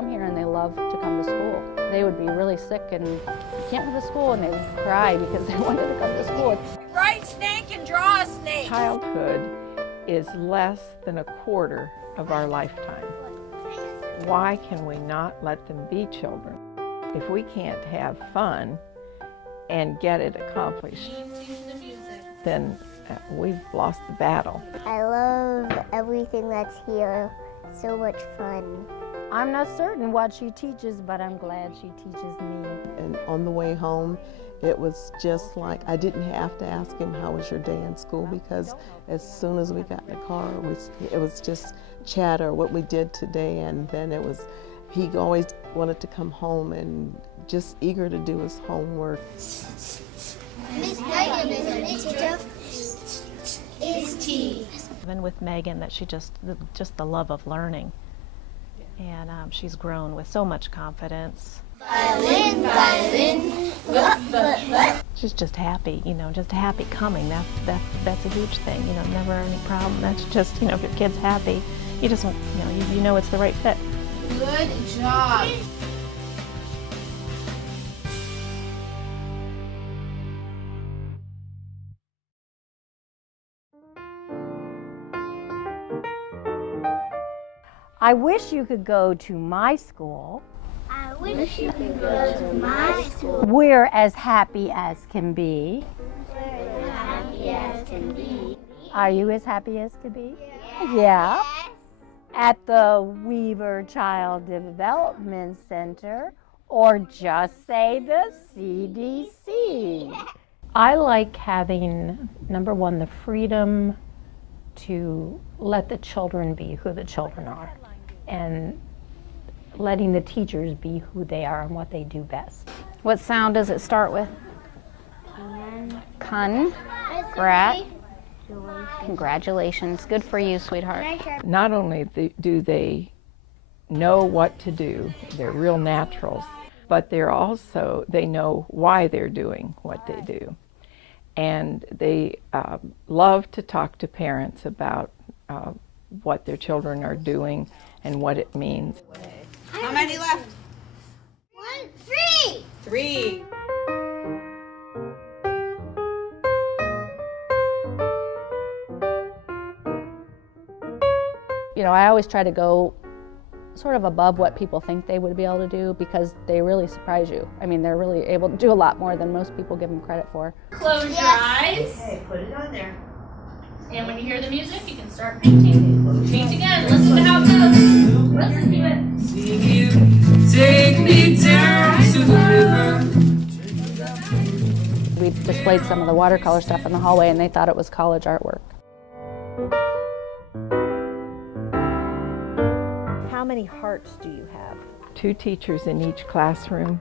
come here and they love to come to school. They would be really sick and you can't go to school, and they would cry because they wanted to come to school. Write snake and draw a snake. Childhood is less than a quarter of our lifetime. Why can we not let them be children? If we can't have fun and get it accomplished, then we've lost the battle. I love everything that's here. So much fun. I'm not certain what she teaches, but I'm glad she teaches me. And on the way home, it was just like I didn't have to ask him, how was your day in school? Because as soon as we got in the car, it was just chatter, what we did today, and then he always wanted to come home and just eager to do his homework. Miss Megan is a teacher. Is tea. Even with Megan, that she just the love of learning, and she's grown with so much confidence. Violin, violin. She's just happy, just happy coming. That's a huge thing. Never any problem. That's just if your kid's happy, you just you know it's the right fit. Good job. I wish you could go to my school. I wish you could go to my school. We're as happy as can be. We're as happy as can be. Are you as happy as can be? Yeah. At the Weaver Child Development Center, or just say the CDC. I like having, number one, the freedom to let the children be who the children are, and letting the teachers be who they are and what they do best. What sound does it start with? Kun. Grat. Congratulations. Good for you, sweetheart. Not only do they know what to do, they're real naturals, but they know why they're doing what they do. And they love to talk to parents about what their children are doing and what it means. How many left? 3. 3. I always try to go sort of above what people think they would be able to do, because they really surprise you. I mean, they're really able to do a lot more than most people give them credit for. Close your eyes. Okay, put it on there. And when you hear the music, you can start painting. Paint again. Listen to how it goes. Listen to it. See you take me down to the river. We displayed some of the watercolor stuff in the hallway, and they thought it was college artwork. How many hearts do you have? 2 teachers in each classroom,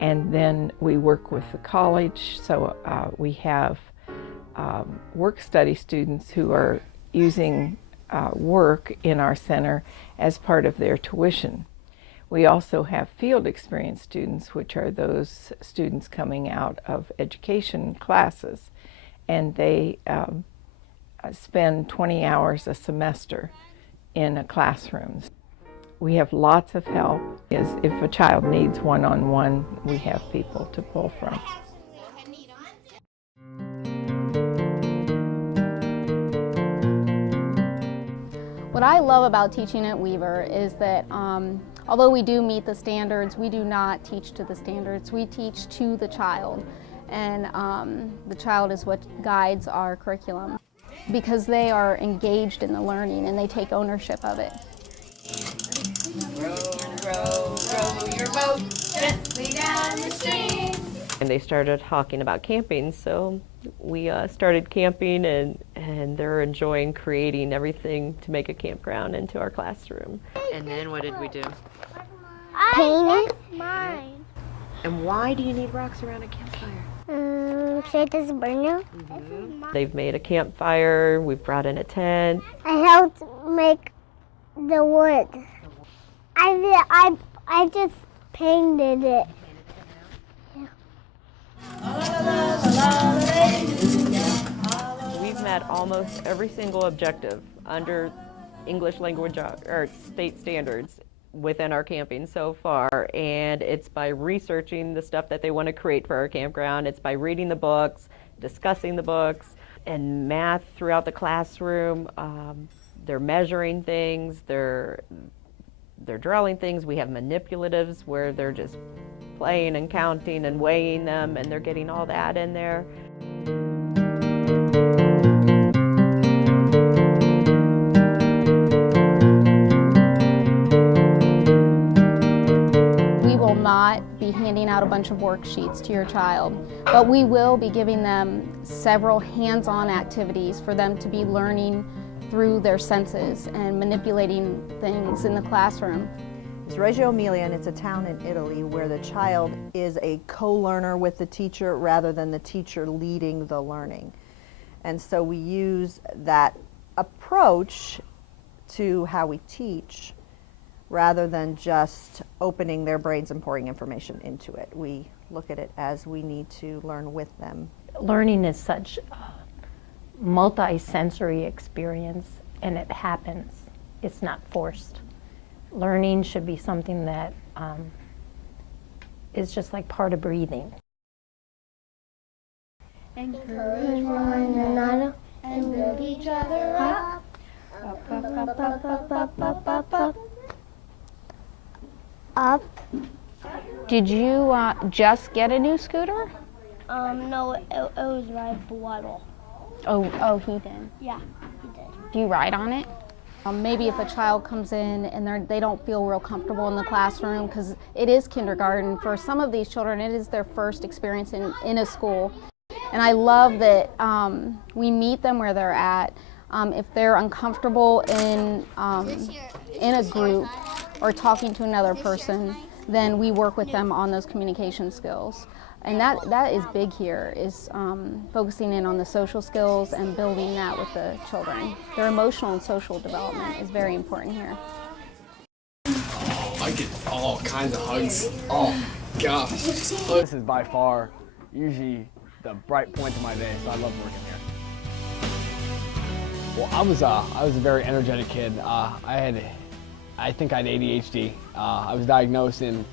and then we work with the college, so we have work study students who are using work in our center as part of their tuition. We also have field experience students, which are those students coming out of education classes, and they spend 20 hours a semester in a classroom. We have lots of help. If a child needs one-on-one, we have people to pull from. What I love about teaching at Weaver is that although we do meet the standards, we do not teach to the standards. We teach to the child, and the child is what guides our curriculum, because they are engaged in the learning and they take ownership of it. Row, row, row your boat gently down the stream. And they started talking about camping, so we started camping, and they're enjoying creating everything to make a campground into our classroom. And then what did we do? Paint it. Mine. And why do you need rocks around a campfire? So it doesn't burn you. They've made a campfire, we've brought in a tent. I helped make the wood. I just painted it. We've met almost every single objective under English language or state standards within our camping so far, and it's by researching the stuff that they want to create for our campground. It's by reading the books, discussing the books, and math throughout the classroom. They're measuring things, they're drawing things. We have manipulatives where they're just playing and counting and weighing them, and they're getting all that in there. We will not be handing out a bunch of worksheets to your child, but we will be giving them several hands-on activities for them to be learning through their senses and manipulating things in the classroom. It's Reggio Emilia, and it's a town in Italy where the child is a co-learner with the teacher rather than the teacher leading the learning. And so we use that approach to how we teach rather than just opening their brains and pouring information into it. We look at it as we need to learn with them. Learning is such a multi-sensory experience, and it happens. It's not forced. Learning should be something that is just like part of breathing. Encourage one another and build each other up. Up, up, up, up, up, up, up, up, up. Up. Did you just get a new scooter? No, it was right for Waddle. Oh, he did. Yeah, he did. Do you ride on it? Maybe if a child comes in and they don't feel real comfortable in the classroom, because it is kindergarten. For some of these children, it is their first experience in a school. And I love that we meet them where they're at. If they're uncomfortable in a group or talking to another person, then we work with them on those communication skills. And that is big here, is focusing in on the social skills and building that with the children. Their emotional and social development is very important here. I get all kinds of hugs. Oh, gosh. This is by far usually the bright point of my day, so I love working here. Well, I was a very energetic kid. I think I had ADHD. I was diagnosed, and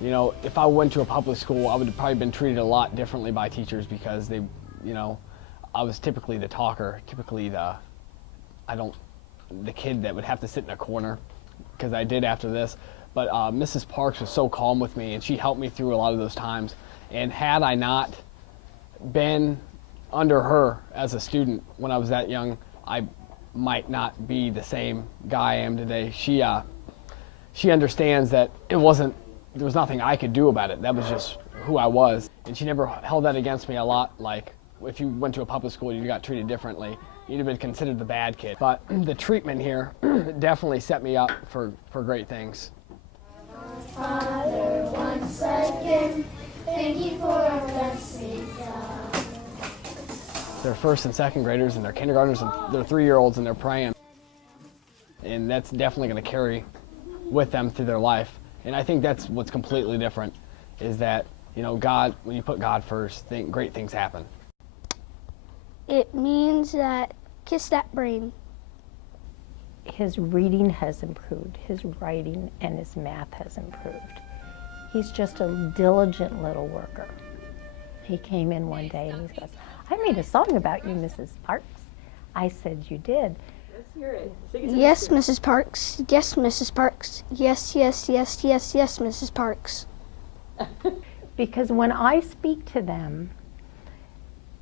you know, if I went to a public school, I would have probably been treated a lot differently by teachers because they, you know, I was typically the talker, typically the kid that would have to sit in a corner, because I did after this. But Mrs. Parks was so calm with me, and she helped me through a lot of those times. And had I not been under her as a student when I was that young, I might not be the same guy I am today. She understands that there was nothing I could do about it. That was just who I was. And she never held that against me a lot, like if you went to a public school, you got treated differently. You'd have been considered the bad kid. But the treatment here definitely set me up for great things. Father, once again, thank you for our blessings. They're first and second graders, and they're kindergartners, and they're 3-year-olds, and they're praying. And that's definitely going to carry with them through their life. And I think that's what's completely different, is that, you know, God, when you put God first, great things happen. It means that kiss that brain. His reading has improved, his writing and his math has improved. He's just a diligent little worker. He came in one day and he goes, "I made a song about you, Mrs. Parks." I said, "You did?" Let's hear it. Yes, Mrs. Parks. Yes, Mrs. Parks. Yes, yes, yes, yes, yes, Mrs. Parks. Because when I speak to them,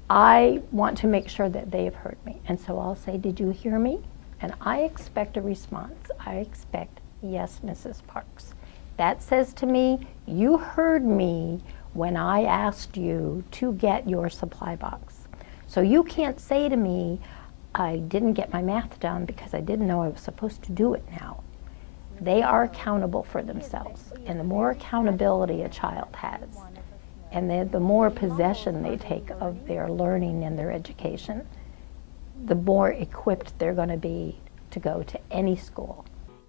I want to make sure that they have heard me. And so I'll say, "Did you hear me?" And I expect a response. I expect, "Yes, Mrs. Parks." That says to me, you heard me when I asked you to get your supply box. So you can't say to me, "I didn't get my math done because I didn't know I was supposed to do it now." They are accountable for themselves. And the more accountability a child has, and the more possession they take of their learning and their education, the more equipped they're going to be to go to any school.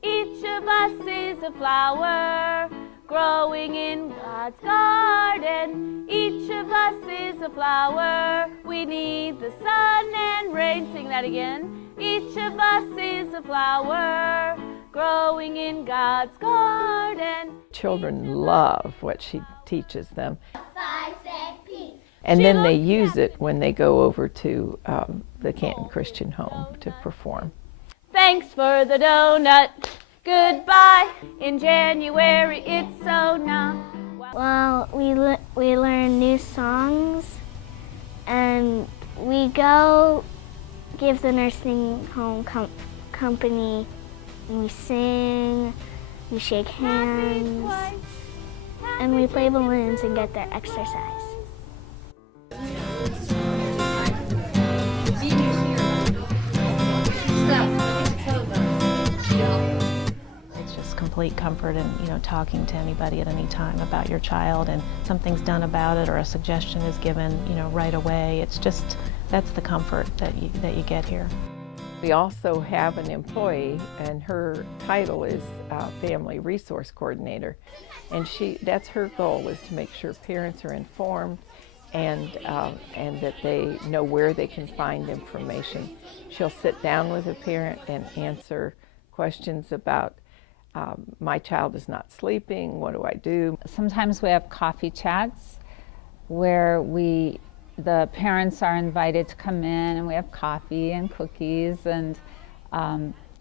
Each of us is a flower growing in God's garden. Each of us is a flower. We need the sun and rain. Sing that again. Each of us is a flower growing in God's garden. Children love what she teaches them. And then they use it when they go over to the Canton Christian Home to perform. Thanks for the donut. Goodbye. In January, it's so now. Well, we learn new songs, and we go give the nursing home company, and we sing, we shake hands, and we play balloons and get their exercise. It's just complete comfort in, talking to anybody at any time about your child, and something's done about it or a suggestion is given, right away. It's just, that's the comfort that you get here. We also have an employee, and her title is Family Resource Coordinator, and that's her goal, is to make sure parents are informed and that they know where they can find information. She'll sit down with a parent and answer questions about my child is not sleeping, what do I do? Sometimes we have coffee chats where the parents are invited to come in, and we have coffee and cookies, and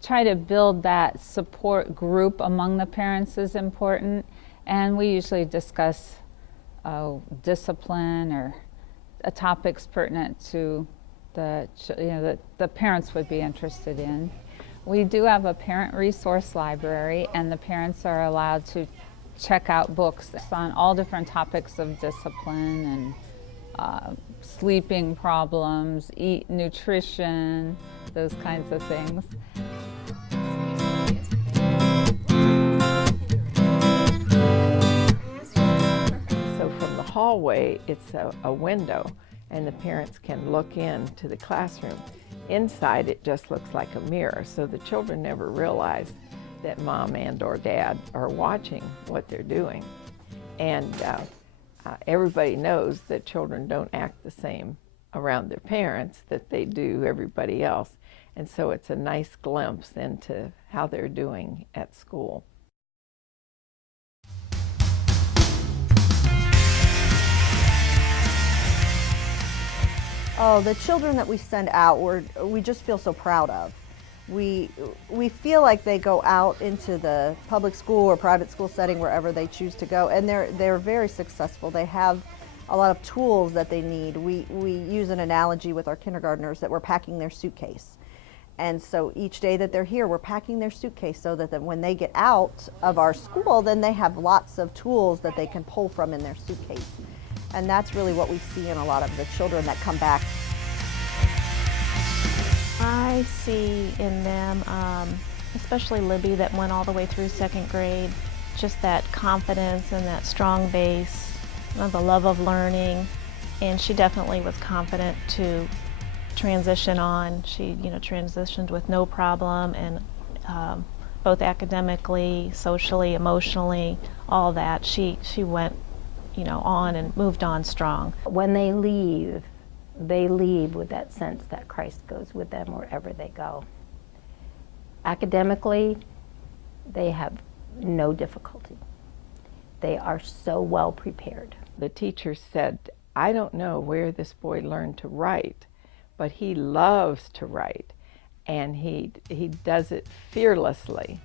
try to build that support group among the parents is important. And we usually discuss discipline or topics pertinent to the parents would be interested in. We do have a parent resource library, and the parents are allowed to check out books on all different topics of discipline and sleeping problems, nutrition, those kinds of things. So from the hallway, it's a window, and the parents can look into the classroom. Inside, it just looks like a mirror, so the children never realize that mom and or dad are watching what they're doing. And everybody knows that children don't act the same around their parents that they do everybody else. And so it's a nice glimpse into how they're doing at school. Oh, the children that we send out, we just feel so proud of. We feel like they go out into the public school or private school setting, wherever they choose to go, and they're very successful. They have a lot of tools that they need. We use an analogy with our kindergartners that we're packing their suitcase. And so each day that they're here, we're packing their suitcase so that when they get out of our school, then they have lots of tools that they can pull from in their suitcase. And that's really what we see in a lot of the children that come back. I see in them, especially Libby that went all the way through 2nd grade, just that confidence and that strong base, the love of learning, and she definitely was confident to transition on. She, transitioned with no problem, and both academically, socially, emotionally, all that. She went, on and moved on strong. When they leave with that sense that Christ goes with them wherever they go. Academically, they have no difficulty. They are so well prepared. The teacher said, I don't know where this boy learned to write, but he loves to write, and he does it fearlessly.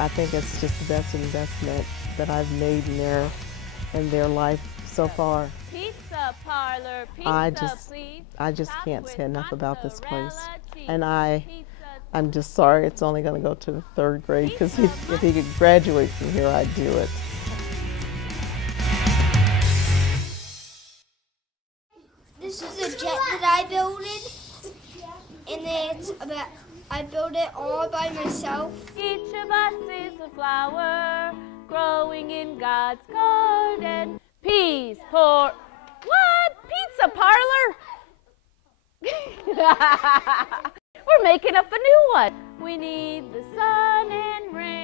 I think it's just the best investment that I've made in their life so far. Pizza parlor, pizza, I just can't say enough about this place. And I'm just sorry it's only going to go to the 3rd grade, because if he could graduate from here, I'd do it. This is a jet that I built, and I built it all by myself. Each of us is a flower growing in God's garden. Peas, what? Pizza parlor? We're making up a new one. We need the sun and rain.